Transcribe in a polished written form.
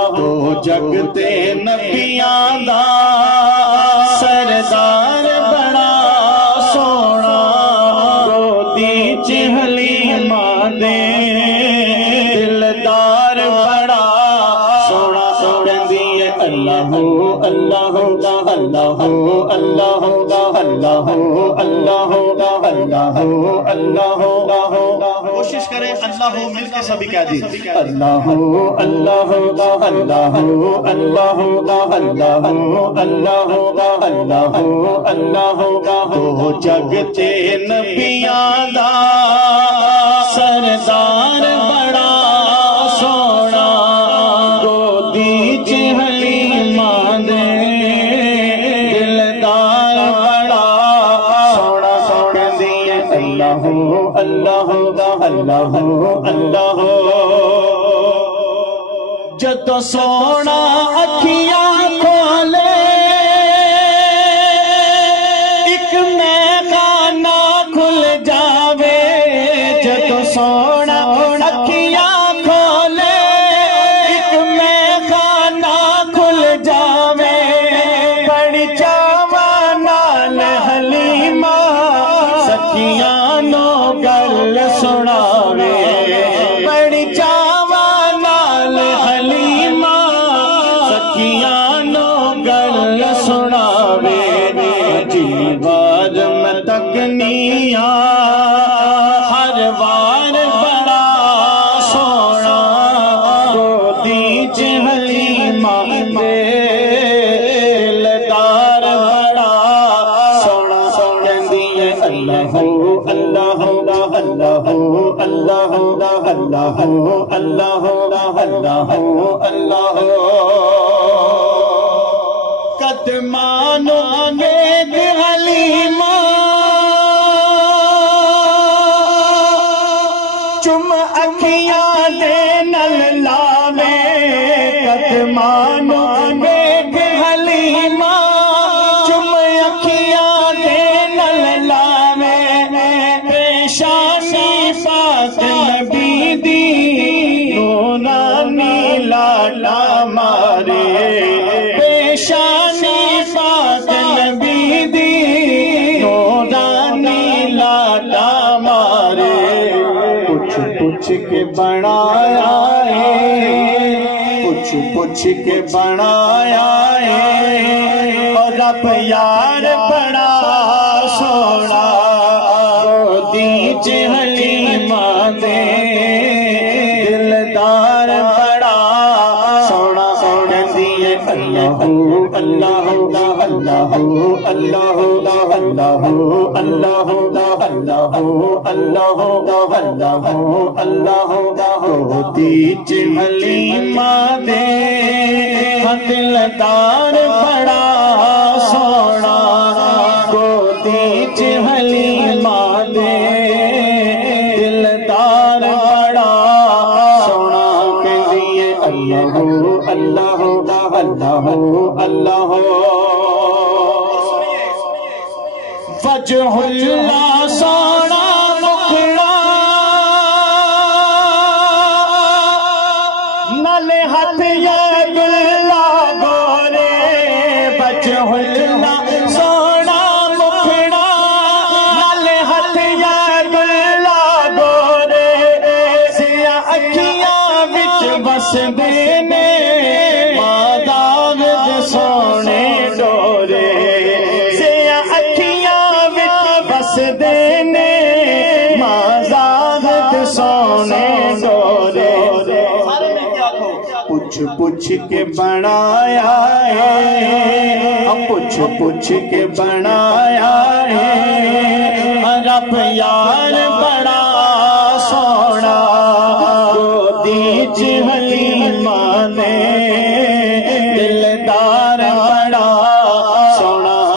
تو جگتے نبیاں دا سردار بڑا سونا گودی چ حلیمہ دے دلدار بڑا سونا سوڑندی ہے اللہ اللہ اللہ اللہ اللہ اللہ اللہ اللہ کوشش کریں اللہ مل کے سبھی کہہ دی اللہ اللہ اللہ اللہ اللہ اللہ اللہ تو جگتے نبیاں دا سردار بڑا سونا گودی چ حلیمہ دے دلدار بڑا سونا سونا دیے اللہ اللہ اللہ اللہ جدو سونا اکھیاں کھولے ایک میخانہ کھل جاوے جدو سونا اکھیاں کھولے ایک میخانہ کھل جاوے بڑی چاواں نال حلیمہ سکھیاں نو گل سناوے بڑی چاواں نال حلیمہ سکھیاں نو گل سناوے جی وار میں تکنیاں ہر وار بڑا سونا گودی چ حلیمہ دے دلدار بڑا سونا سوڑندی ہے اللہ اللہ اللہ اللہ اللہ اللہ اللہ اللہ قدمانوں نیک حلیمہ چم اکھیاں دے نل لاوے قدمانوں نیک حلیمہ چم اکھیاں دے نل لاوے پیشانی پاک نبی دی نورانی لالا مارے پیشانی پاک نبی دی نورانی لالا مارے پوچھ پوچھ کے بنایا ہے پوچھ پوچھ کے بنایا ہے اور رب یار بڑا سونا گودی چ حلیمہ دے دلدار بڑا سونا سوڑندی ہے اللہ اللہ اللہ اللہ اللہ اللہ اللہ اللہ اللہ گودی چ حلیمہ دے دلدار بڑا سونا گودی چ حلیمہ دے دلدار بڑا سونا کہندی ہے اللہ اللہ اللہ اللہ وجہ اللہ سونا مکھڑا نل ہاتھ یاد اللہ گورے وجہ اللہ سونا مکھڑا نل ہاتھ یاد اللہ گورے سیاہ اکھیاں وچ وسدے نے سونے ڈورے سیاہ اکھیاں وچ وسدے نے مازاد سونے ڈورے پوچھ پوچھ کے بنایا ہے پوچھ پوچھ کے بنایا ہے رب یار